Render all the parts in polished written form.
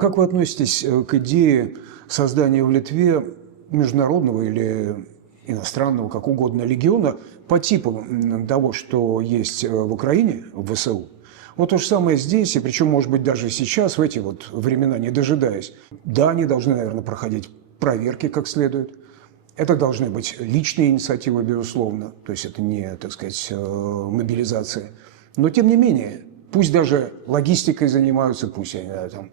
Как вы относитесь к идее создания в Литве международного или иностранного, как угодно, легиона по типу того, что есть в Украине, в ВСУ? Вот то же самое здесь, и причем, может быть, даже сейчас, в эти вот времена, не дожидаясь. Да, они должны, наверное, проходить проверки как следует. Это должны быть личные инициативы, безусловно, то есть это не, так сказать, мобилизация. Но, тем не менее, пусть даже логистикой занимаются, пусть они там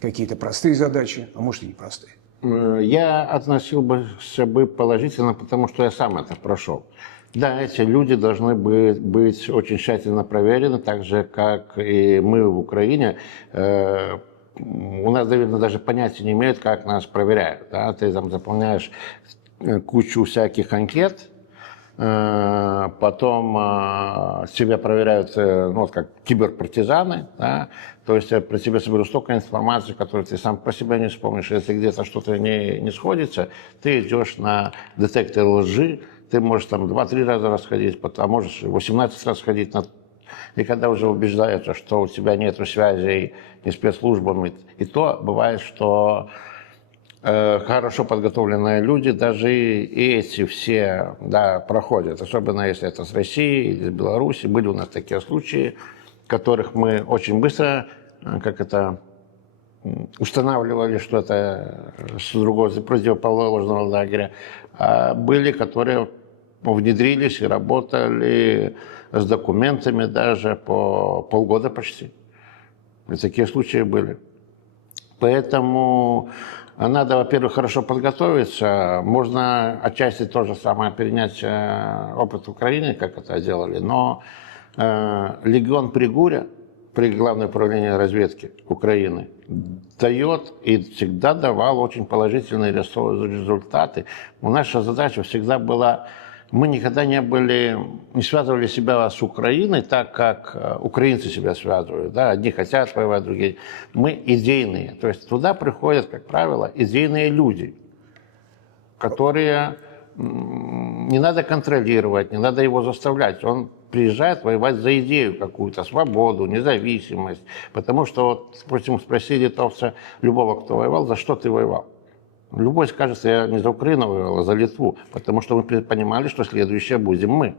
какие-то простые задачи, а может и непростые. Я относился бы положительно, потому что я сам это прошел. Да, эти люди должны быть очень тщательно проверены, так же, как и мы в Украине. У нас, наверное, даже понятия не имеют, как нас проверяют. Да? Ты там заполняешь кучу всяких анкет, потом тебя проверяют, ну, вот как киберпартизаны, да? То есть про тебя соберут столько информации, которую ты сам про себя не вспомнишь. Если где-то что-то не сходится, ты идешь на детектор лжи, ты можешь там 2-3 раза расходить, а можешь 18 раз ходить на... И когда уже убеждаются, что у тебя нет связей ни с спецслужбами, и то бывает, что хорошо подготовленные люди, даже и эти все, да, проходят, особенно если это с России или с Беларуси. Были у нас такие случаи, которых мы очень быстро, как это, устанавливали, что это с другого, противоположного лагеря. А были, которые внедрились и работали с документами даже по полгода почти. И такие случаи были. Поэтому надо, во-первых, хорошо подготовиться. Можно отчасти то же самое перенять опыт Украины, как это делали, но легион Пригуря, при Главном управлении разведки Украины, дает и всегда давал очень положительные результаты. Наша задача всегда была... Мы никогда не связывали себя с Украиной так, как украинцы себя связывают. Да? Одни хотят воевать, другие. Мы идейные. То есть туда приходят, как правило, идейные люди, которые не надо контролировать, не надо его заставлять. Он приезжает воевать за идею какую-то, свободу, независимость. Потому что, вот, впрочем, спроси литовца, любого, кто воевал, за что ты воевал? Любой скажет, что я не за Украину воевал, а за Литву, потому что мы понимали, что следующее будем мы.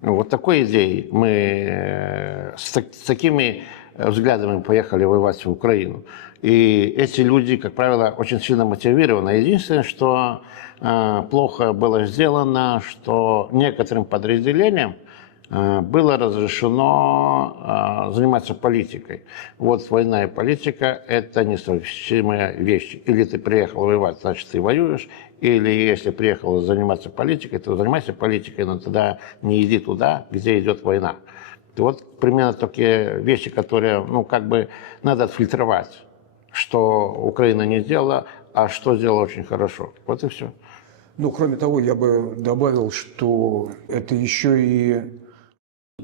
Вот такой идеей мы с такими взглядами поехали воевать в Украину. И эти люди, как правило, очень сильно мотивированы. Единственное, что плохо было сделано, что некоторым подразделениям было разрешено заниматься политикой. Вот война и политика – это несовместимые вещи. Или ты приехал воевать, значит, ты воюешь, или если приехал заниматься политикой, то занимайся политикой, но тогда не иди туда, где идет война. И вот примерно такие вещи, которые, ну, как бы надо отфильтровать, что Украина не сделала, а что сделала очень хорошо. Вот и все. Ну, кроме того, я бы добавил, что это еще и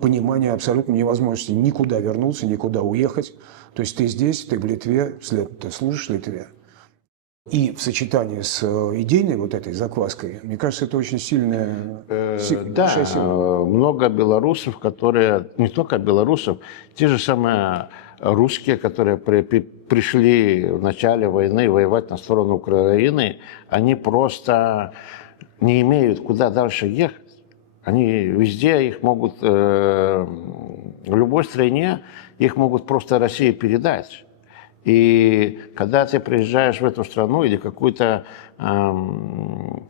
понимание абсолютно невозможности никуда вернуться, никуда уехать. То есть ты здесь, ты в Литве, ты служишь Литве. И в сочетании с идейной вот этой закваской, мне кажется, это очень сильная сила. Много белорусов, которые, не только белорусов, те же самые русские, которые пришли в начале войны воевать на сторону Украины, они просто не имеют куда дальше ехать. Они везде, их могут, в любой стране, их могут просто России передать. И когда ты приезжаешь в эту страну или какую-то,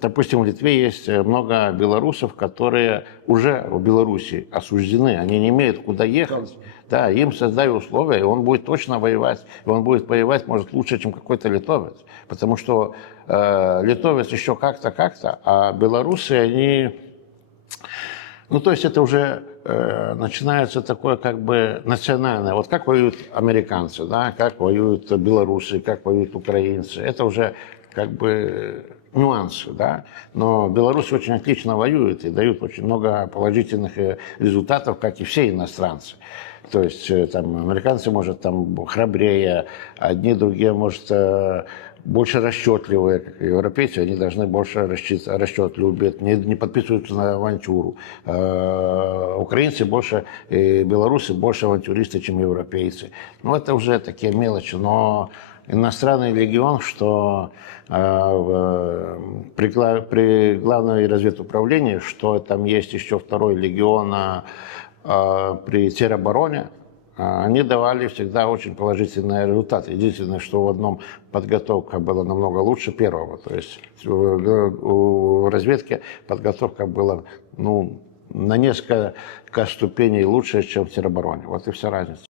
допустим, в Литве есть много белорусов, которые уже в Беларуси осуждены, они не имеют куда ехать. Да, им создали условия, и он будет точно воевать. И он будет воевать, может, лучше, чем какой-то литовец. Потому что литовец еще как-то, а белорусы, они... Ну, то есть это уже начинается такое как бы национальное. Вот как воюют американцы, да, как воюют белорусы, как воюют украинцы. Это уже как бы нюансы, да. Но белорусы очень отлично воюют и дают очень много положительных результатов, как и все иностранцы. То есть там американцы, может, там храбрее, одни другие, может, больше расчетливые, как европейцы, они должны больше расчет любят, не подписываются на авантюру. Украинцы больше, белорусы больше авантюристы, чем европейцы. Ну, это уже такие мелочи, но иностранный легион, что при главной разведуправлении, что там есть еще второй легион при теробороне, они давали всегда очень положительные результаты. Единственное, что в одном подготовка была намного лучше первого. То есть в разведке подготовка была на несколько ступеней лучше, чем в теробороне. Вот и вся разница.